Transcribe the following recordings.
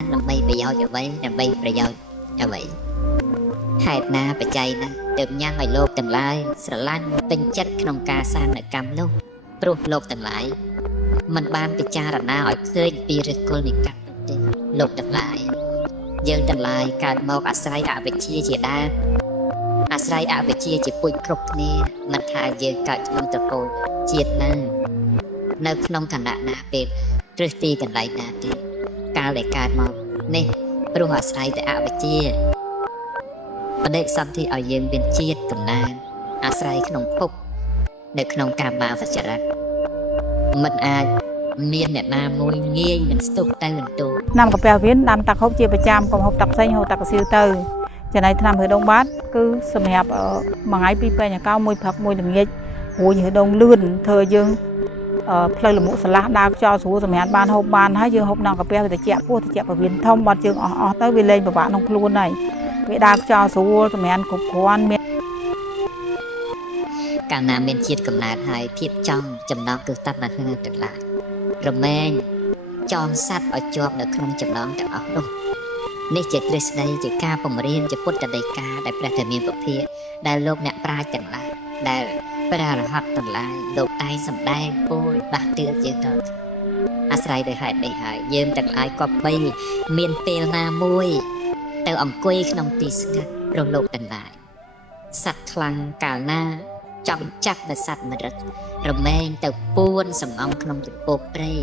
ដើម្បីប្រយោជន៍អ្វីដើម្បីប្រយោជន៍អ្វីហេតុណាបច្ច័យណាទើបញ៉ាំងឲ្យលោកទាំងឡាយស្រឡាញ់ពេញចិត្តក្នុងការសាងកម្មនោះព្រោះលោកទាំងឡាយមិនបានពិចារណាឲ្យឃើញពីឫសគល់នៃកម្មនោះទេលោកទាំងឡាយយើងទាំងឡាយកើតមកអាស្រ័យអវិជ្ជាជាដើមអាស្រ័យអវិជ្ជាជាពុជគ្រប់គ្នាមិនថាយើងកើតក្នុងត្រកូលជាតិណានៅក្នុងឋានៈណាពេលទ្រឹស្ទីកន្លែងណាទេកាលដែលកើតមកនេះព្រោះអាស្រ័យតែអវិជ្ជាបដិសន្ធិឲ្យយើងមានជាតិកំណើតអាស្រ័យក្នុងភពនៅក្នុងកម្មបាវចរិតមិនអាចមានអ្នកណាមួយងាយនឹងស្ទុះទៅនឹងទូឆ្នាំកាពះវៀនដាំទឹកហូបជាប្រចាំកុំហូបទឹកផ្សេងហូបទឹកកសៀវទៅចំណែកឆ្នាំហឺដងបាតគឺសម្រាប់មួយថ្ងៃពីរពេលកៅមួយព្រឹកមួយល្ងាចរួចហឺដងលឿនធ្វើយើងផ្លូវលមុខស្រឡះដើរខ្យល់ស្រួលសម្រាប់បានហូបបានហើយយើងហូបនំកាពះវាត្រជាក់ពោះត្រជាក់ពវៀនធំបាត់ជើងអស់ទៅវាលែងពិបាកក្នុងខ្លួនហើយវាដើរខ្យល់ស្រួលសម្រាប់គ្រប់គ្រាន់មានកាលណាមានជាតិកំណើតហើយភាពចង់ចំណងគឺតណ្ហាទាំងឡាយរមែងចងសัตว์ឲ្យជាប់នៅក្នុងចំណងទាំងអស់នោះនេះជាទ្រឹស្ដីជាការបង្រៀនជាពុទ្ធដីកាដែលព្រះធមានពភាដែលលោកអ្នកប្រាជ្ញទាំងឡាយដែលព្រះរហន្តទាំងឡាយលោកតែងសម្ដែងពោលដាស់តឿនយើងទៅអាស្រ័យដោយហេតុនេះហើយយើងទាំងឡាយក៏បីមានពេលណាមួយទៅអង្គុយក្នុងទីស្ងាត់ព្រោះលោកទាំងឡាយសត្វខ្លាំងកាលណាចង់ចាប់នៅសត្វមរិតរមែងទៅពួនសំងំក្នុងទំពកព្រៃ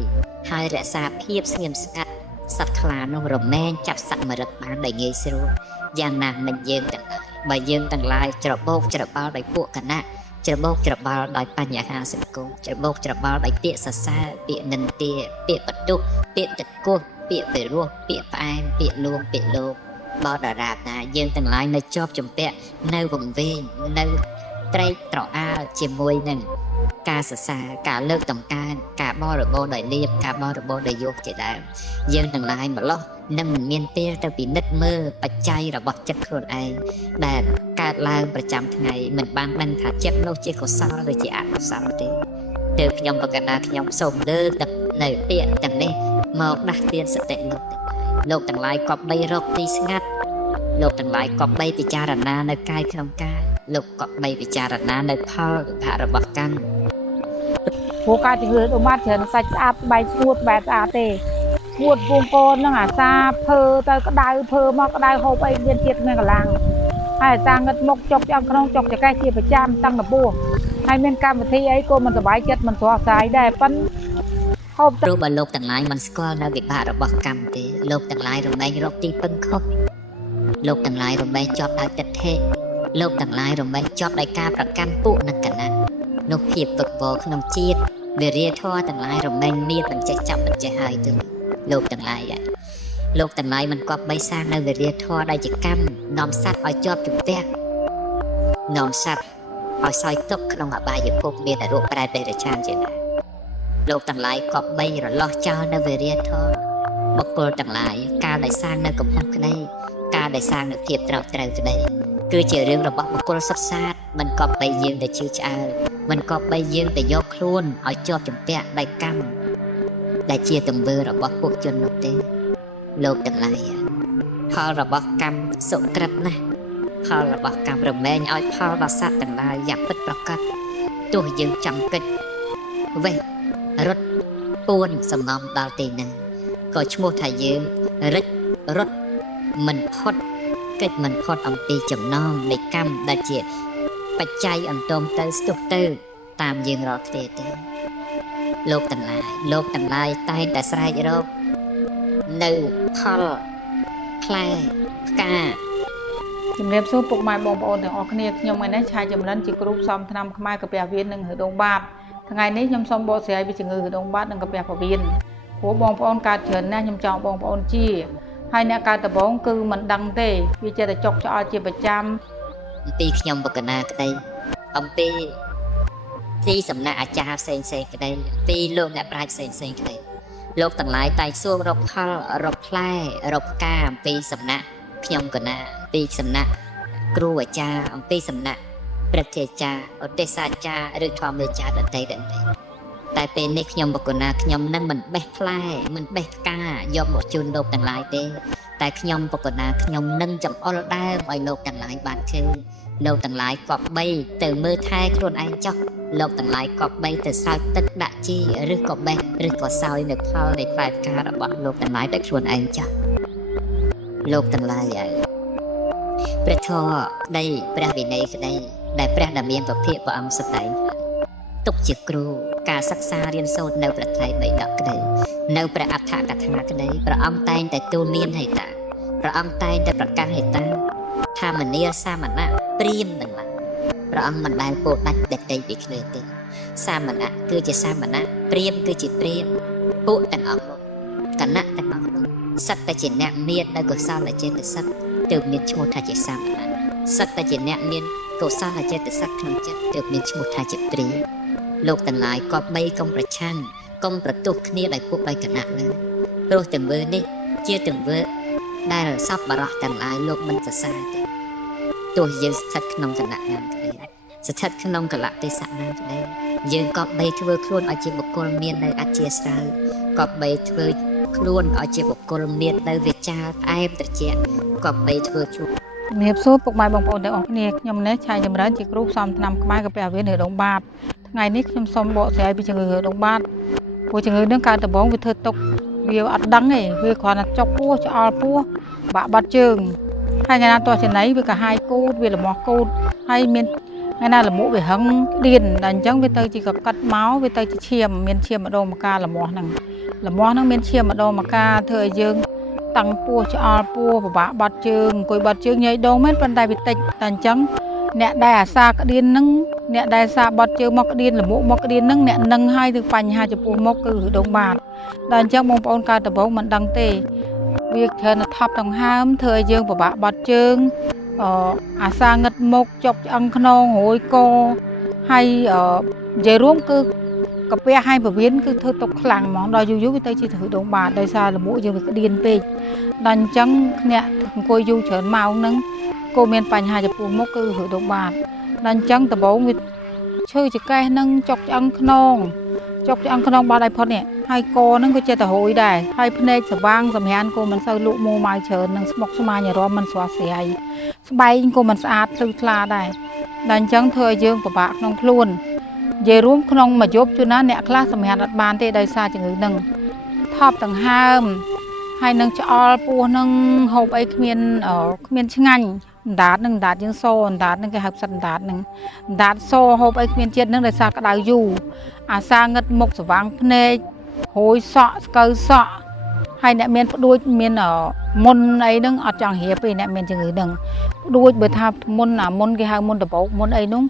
ហើយរក្សាភាពស្ងៀមស្ងាត់សត្វខ្លានោះរមែងចាប់សត្វមរិតបានដោយងាយស្រួលយ៉ាងណាមិនយើងទាំងឡាយបើយើងទាំងឡាយច្របូកច្របល់ដោយពួកគណៈច្របូកច្របល់ដោយបញ្ហាសង្គមច្របូកច្របល់ដោយពាក្យសរសើរពាក្យនិន្ទាពាក្យបន្ទុះពាក្យទឹកគោះពាក្យពិរោះពាក្យផ្អែមពាក្យលួងពាក្យលោកបដរាបណាយើងទាំងឡាយនៅជាប់ជំពាក់នៅវង្វេងនៅត្រេកត្រអាលជាមួយនឹងការសរសើរការលើកតម្កើងការបរិបូរដោយលៀបការបរិបូរដោយយកជាដើមយើងទាំងឡាយម្លោះនឹងមិនមានពេលទៅពិនិត្យមើលបច្ច័យរបស់ចិត្តខ្លួនឯងដែលកើតឡើងប្រចាំថ្ងៃមិនបានដឹងថាចិត្តនោះជាកុសលឬជាអកុសលទេទើបខ្ញុំបកណ្ដាខ្ញុំសូមលើកនៅពាក្យទាំងនេះមកដាស់តឿនសតិនោះលោកទាំងឡាយក៏បីរកទីស្ងាត់លោកទាំងឡាយក៏បីពិចារណានៅកាយក្នុងកាយលោកក៏បីពិចារណានៅផលវិបាករបស់កម្មព្រោះការជំនឿឧមាត់ច្រើនសាច់ស្អាតស្បែកស្ងួតបែបស្អាតទេស្ងួតវងកូននឹងអាសាភើទៅក្តៅភើមកក្តៅហូបអីមានជាតិមានកម្លាំងហើយអាសាងឹតមុខចុកឆ្អឹងក្នុងចុកចកេះជាប្រចាំតាំងដំបួសហើយមានកម្មវិធីអីក៏មិនសប្បាយចិត្តមិនស្រស់ស្រាយដែរប៉ិនហូបព្រោះបើលោកទាំងឡាយមិនស្គាល់នៅវិបាករបស់កម្មទេលោកទាំងឡាយរមែងរកទីពឹងខុសលោកទាំងឡាយរមែងជាប់ដោយទិដ្ឋិលោកទាំងឡាយរមែងជាប់ដោយការប្រកាន់ពួកនឹងកណាត់នោះភាពវឹកវរក្នុងជាតិវិរិយធម៌ទាំងឡាយរមែងមានបញ្ចេះចាប់បញ្ចេះហើយទៅលោកទាំងឡាយមិនគប្បីសាងនៅវិរិយធម៌ដែលជាកម្មនាំសត្វឲ្យជាប់ជំពាក់នាំសត្វឲ្យសោយទុកក្នុងអបាយភពមានរូបប្រែបេរឆានជាណាលោកទាំងឡាយគប្បីរលាស់ចោលនៅវិរិយធម៌បុគ្គលទាំងឡាយការដែលសាងនៅកំហុសក្តីការដែលសាងនៅភាពត្រោកត្រូវក្តីគឺជារឿងរបស់បុគ្គលសុទ្ធសាធមិនគប្បីយើងតែជឿឆ្អើលមិនគប្បីយើងតែយកខ្លួនឲ្យជាប់ជំពាក់ដោយកម្មដែលជាទង្វើរបស់ពួកជននោះទេលោកទាំងឡាយផលរបស់កម្មសុក្រិតណាស់ផលរបស់កម្មរមែងឲ្យផលដល់សត្វទាំងឡាយយ៉ាងពិតប្រាកដទោះយើងចង់កិច្ចវេះរត់ពួនសំណំដល់ទីណាក៏ឈ្មោះថាយើងរិចរត់មិនផុតកិច្ចមិនផុតអំពីចំណងនៃកម្មដែលជាបច្ច័យអន្តមទៅស្ទុះទៅតាមយើងរាល់គ្នាទេលោកទាំងឡាយតែងតែស្រែករកនៅផលផ្លែផ្កាជំរាបសួរពុកម៉ែបងប្អូនទាំងអស់គ្នាខ្ញុំថ្ងៃនេះឆាយចម្រិនជាគ្រូផ្សំថ្នាំខ្មែរកាពះវៀននិងហឺដងបាតថ្ងៃនេះខ្ញុំសូមបកស្រាយពីជំងឺហឺដងបាតនិងកាពះវៀនព្រោះបងប្អូនកើតច្រើនណាស់ខ្ញុំចង់បងប្អូនជាហើយអ្នកកើតដំបងគឺមិនដឹងទេវាចេះតែចុកឆ្អល់ជាប្រចាំអំពីខ្ញុំបកណាក្តីអំពីទីសំណាក់អាចារ្យផ្សេងក្តីពីលោកអ្នកប្រាជ្ញផ្សេងក្តីលោកទាំងឡាយតែងសួររកផលរកផ្លែរកផ្កាអំពីសំណាក់ខ្ញុំកណាពីសំណាក់គ្រូអាចារ្យអំពីសំណាក់ព្រះធេចារ្យឧទ្ទេសអាចារ្យឬធម្មអាចារ្យដទៃ តែពេលនេះខ្ញុំបកណាខ្ញុំនឹងមិនបេះផ្លែមិនបេះផ្កាយកមកជូនលោកទាំងឡាយទេតែខ្ញុំបកណាខ្ញុំនឹងចំអុលដើមឲ្យលោកទាំងឡាយបានឃើញលោកទាំងឡាយគប្បីទៅមើលថែខ្លួនឯងចុះលោកទាំងឡាយគប្បីទៅស្រោចទឹកដាក់ជីឬក៏បេះឬក៏សោយនៅផលនៃផ្លែផ្ការបស់លោកទាំងឡាយទៅខ្លួនឯងចុះលោកទាំងឡាយហើយព្រះធម៌ក្តីព្រះវិន័យក្តីដែលព្រះដែលមានពភាកព្រះអង្គសម្ដែងទុកជាគ្រូការសិក្សារៀនសូត្រនៅប្រតិបត្តិ3ដកក្តីនៅព្រះអដ្ឋកថាក្តីព្រះអង្គតែងតែទូលមានហេតាព្រះអង្គតែងតែប្រកាសហេតាថាមនាសាមណៈព្រាមទាំងឡាយព្រះអង្គមិនដែលពោលដាច់ដេតដីពីគ្នាទេសាមណៈគឺជាសាមណៈព្រាមគឺជាព្រាមពួកទាំងអស់នោះគណៈទាំងអស់នោះសត្វតែជាអ្នកមាននៅកុសលចេតសិកទើបមានឈ្មោះថាជាសាមណៈសត្វតែជាអ្នកមានកុសលចេតសិកក្នុងចិត្តទើបមានឈ្មោះថាជាព្រាមលោកទាំងឡាយក៏បីកុំប្រឆាំងកុំប្រទោសគ្នាដោយពួកដោយគណៈណាព្រោះទង្វើនេះជាទង្វើដែលសពបរោះទាំងឡាយលោកមិនសរសើរទេទោះយើងស្ថិតក្នុងគណៈណាក្តីស្ថិតក្នុងកលៈទេសៈណាក្តីយើងក៏បីធ្វើខ្លួនឲ្យជាបុគ្គលមាននៅអធិស្ស្រ័យក៏បីធ្វើខ្លួនឲ្យជាបុគ្គលមាននៅវិចារផ្អែមត្រជាក់ក៏បីធ្វើខ្លួនជំរាបសួរពុកម៉ែបងប្អូនទាំងអស់គ្នាខ្ញុំនេះឆៃចម្រើនជាគ្រូផ្សំថ្នាំខ្មែរកាពះអាវៀននៅដងបាតថ្ងៃនេះខ្ញុំសូមបកស្រាយពីជំងឺដងបាតព្រោះជំងឺនឹងកើតដំបូងវាធ្វើទុកវាអត់ដឹងទេវាគ្រាន់តែចុកពោះឆ្អល់ពោះបាក់បាត់ជើងហើយថ្ងៃណាតោះចេណៃវាកាហាយកូតវាលមាស់កូតហើយមានថ្ងៃណាលមុខវាហឹងឌៀនតែអញ្ចឹងវាទៅជាកកាត់មកវាទៅជាឈាមមានឈាមម្ដងម្កាលលមាស់ហ្នឹងមានឈាមម្ដងម្កាធ្វើឲ្យយើងតាំងពោះឆ្អល់ពោះពិបាកបាត់ជើងអង្គុយបាត់ជើងញ៉ៃដងមែនប៉ុន្តែវាតិចតែអញ្ចឹងអ្នកដែលអាសាក្តៀនហ្នឹងអ្នកដែលសាបាត់ជើងមកក្តៀនលមុខមកក្តៀនហ្នឹងអ្នកនឹងឲ្យទៅបញ្ហាចំពោះមុខគឺដងបាតតែអញ្ចឹងបងប្អូនកើតដំបូងមិនដឹងទេវាច្រើនថប់ដង្ហើមធ្វើឲ្យយើងពិបាកបាត់ជើងអាសាងឹតមុខចុកឆ្អឹងខ្នងរួយកហើយនិយាយរួមគឺកាពះហើយពវៀនគឺធ្វើទុកខ្លាំងហ្មងដល់យូរវាទៅជាធ្វើដងបាតដោយសារលមុខយើងវាក្តៀនពេកដល់អញ្ចឹងអ្នកអង្គុយយូរច្រើនម៉ោងហ្នឹងក៏មានបញ្ហាចំពោះមុខគឺធ្វើដងបាតដល់អញ្ចឹងដំបូងវាឈឺចង្កេះនឹងចុកឆ្អឹងខ្នងបាត់ឲ្យផុតនេះហើយកហ្នឹងក៏ចិត្តទៅរួយដែរហើយភ្នែកស្វាងសម្រានក៏មិនសូវលក់មួម៉ៅច្រើននឹងស្មុកស្មាញអារម្មណ៍មិនស្រស់ស្រាយស្បែកក៏មិនស្អាតភ្លឺថ្លាដែរដល់អញ្ចឹងធ្វើឲ្យយើងពិបាកក្នុងខ្លួននិយាយរួមក្នុងមួយយប់ជួនណាអ្នកខ្លះសម្រានអត់បានទេដោយសារជំងឺហ្នឹងថប់ដង្ហើមហើយនឹងឆ្អល់ពោះនឹងហូបអីគ្មានឆ្ងាញ់អណ្ដាតយើងសូអណ្ដាតនឹងគេហៅផ្សិតអណ្ដាតនឹងអណ្ដាតសូហូបអីគ្មានជាតិនឹងដោយសារក្តៅយូរអាសាងឹតមុខស្វាងភ្នែករួយសក់ស្កើសក់ហើយអ្នកមានផ្ដួចមានមុនអីហ្នឹងអត់ចង់រៀបទេអ្នកមានជំងឺហ្នឹងផ្ដួចបើថាមុនគេហៅមុនដបោកមុនអីហ្នឹង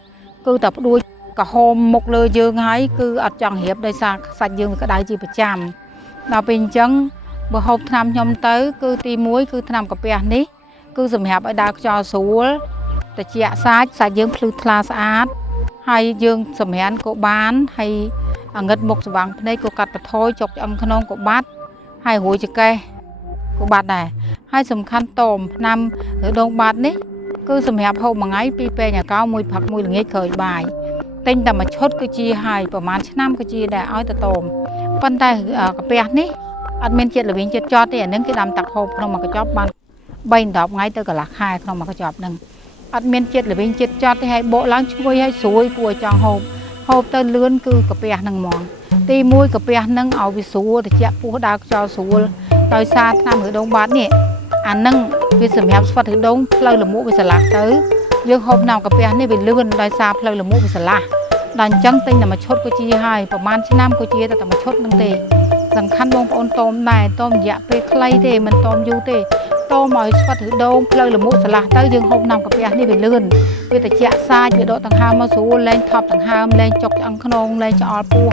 គឺតែផ្ដួចក្រហមមុខលើយើងហើយគឺអត់ចង់រៀបដោយសារសាច់យើងវាក្តៅជាប្រចាំដល់ពេលអញ្ចឹងបើហូបថ្នាំខ្ញុំទៅគឺទី1គឺថ្នាំកាពះនេះគឺសម្រាប់ឲ្យដើរខ្យល់ស្រួលត្រជាក់សាច់យើងភ្លឺថ្លាស្អាតហើយយើងសម្រានក៏បានហើយអាងឹតមុខស្វាងភ្នែកក៏កាត់បន្ថយចុកឆ្អឹងខ្នងក៏បាត់ហើយរួយចង្កេះក៏បាត់ដែរហើយសំខាន់តមថ្នាំឬដងបាត់នេះគឺសម្រាប់ហូបមួយថ្ងៃពីរពេលញ៉ាកោមួយផឹកមួយល្ងាចក្រោយបាយទិញតែមួយឈុតគឺជាហើយប្រហែលឆ្នាំគឺជាដែរឲ្យតតមប៉ុន្តែកាពះនេះអត់មានជាតិល្វីងជាតិចត់ទេអានឹងគេដាំទឹកហូបក្នុងមួយកញ្ចប់បាន3-10ថ្ងៃទៅកន្លះខែក្នុងមួយកញ្ចប់ហ្នឹងអត់មានជាតិល្វីងជាតិចត់ទេហើយបកឡើងឈ្ងុយហើយស្រួយគួរឲ្យចង់ហូបទៅលឿនគឺកាពះហ្នឹងហ្មងទី1កាពះហ្នឹងឲ្យវាស្រួលត្រជាក់ពោះដើរខ្យល់ស្រួលដោយសារថ្នាំឬដងបាតនេះអាហ្នឹងវាសម្រាប់ស្វិតឬដងផ្លូវលមុខវាស្រឡះទៅយើងហូបថ្នាំកាពះនេះវាលឿនដោយសារផ្លូវលមុខវាស្រឡះដល់អញ្ចឹងទិញតែមួយឈុតក៏ជាហើយប្រហែលឆ្នាំក៏ជាតែមួយឈុតហ្នឹងទេសំខាន់បងប្អូនតមដែរតមរយៈពេលខ្លីទេមិនតមយូរទេតមឲ្យស្វិតឬដងផ្លូវលមុខស្រឡះទៅយើងហូបថ្នាំកាពះនេះវាលឿនវាត្រជាក់សាច់វាដកដង្ហើមមកស្រួលលែងថប់ដង្ហើមលែងចុកឆ្អឹងខ្នងលែងឆ្អល់ពោះ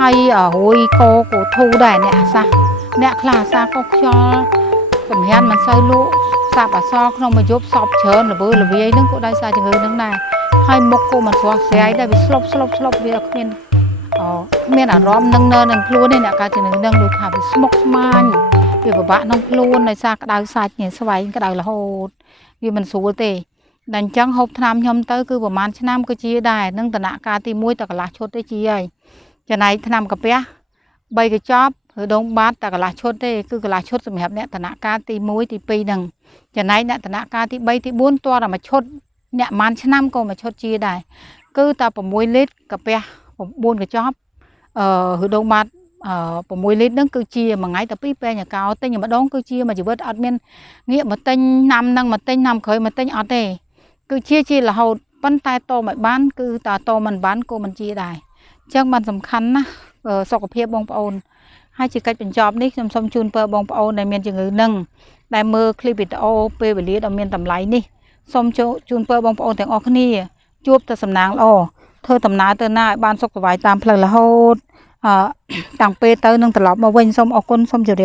ហើយរួយកក៏ធូរដែរអ្នកខ្លះអាសាកុសខ្យល់សម្រានមិនសូវលក់សាប់អសរក្នុងមួយយប់សពច្រើនល្វើល្វាយហ្នឹងក៏ដោយសារជំងឺហ្នឹងដែរហើយមុខក៏មិនស្រស់ស្រាយដែរវាស្លុបវាគ្មានអារម្មណ៍នឹងនៅនឹងខ្លួនទេអ្នកកើតជំងឺហ្នឹងដូចថាវាស្មុគស្មាញវាពិបាកក្នុងខ្លួនដោយសារក្តៅសាច់នេះស្វែងក្តៅរហូតវាមិនស្រួលទេតែអញ្ចឹងហូបថ្នាំខ្ញុំទៅគឺប្រហែលឆ្នាំក៏ជាដែរនឹងដំណាក់កាលទី1តកន្លះឈុតទេជាហើយ จะไหนทนำกับเปียใบกระจอบหรือดงบาดแต่กะลาชดได้คือกะลาชดสมัยเนี่ยธนาการตีมุ้ยตีปีหนึ่งจะไหนเนี่ยธนาการที่ใบที่บุญตัวเรามาชดเนี่ยมันชนะก็มาชดจีได้คือตาผมมุ้ยลิตกับเปียผมบุญกระจอบหรือดงบาดผมมุ้ยลิตนั่นคือจีmà ngay tập pi nhà cao tên nhưng mà đón cứ chia mà chỉ bớt admin nghĩa mà tên năm năng mà tên năm khởi mà tên ở đây cứ chia là hầuปั้นตายโตไม่บ้านคือตาโตมันบ้านกูมันจีได้เจ้ามันสำคัญนะสุขภาพบองปอนให้จิกัดเป็นจอบนี่สมจูนเปอร์บองปอนในเมียนจึงหนึ่งได้มือคลิปวิดีโอเปไปเลี้ยดเมียนตำไหลนี่สมจูนเปอร์บองปอนแต่ออกนี่จูบแต่สำนางอ๋อเธอตำนาเตอหน้าบ้านสุขสบายตามเพลินละโหดต่างเปเตอร์นึงตลอดมาเว้นสมออกก้นสมจุด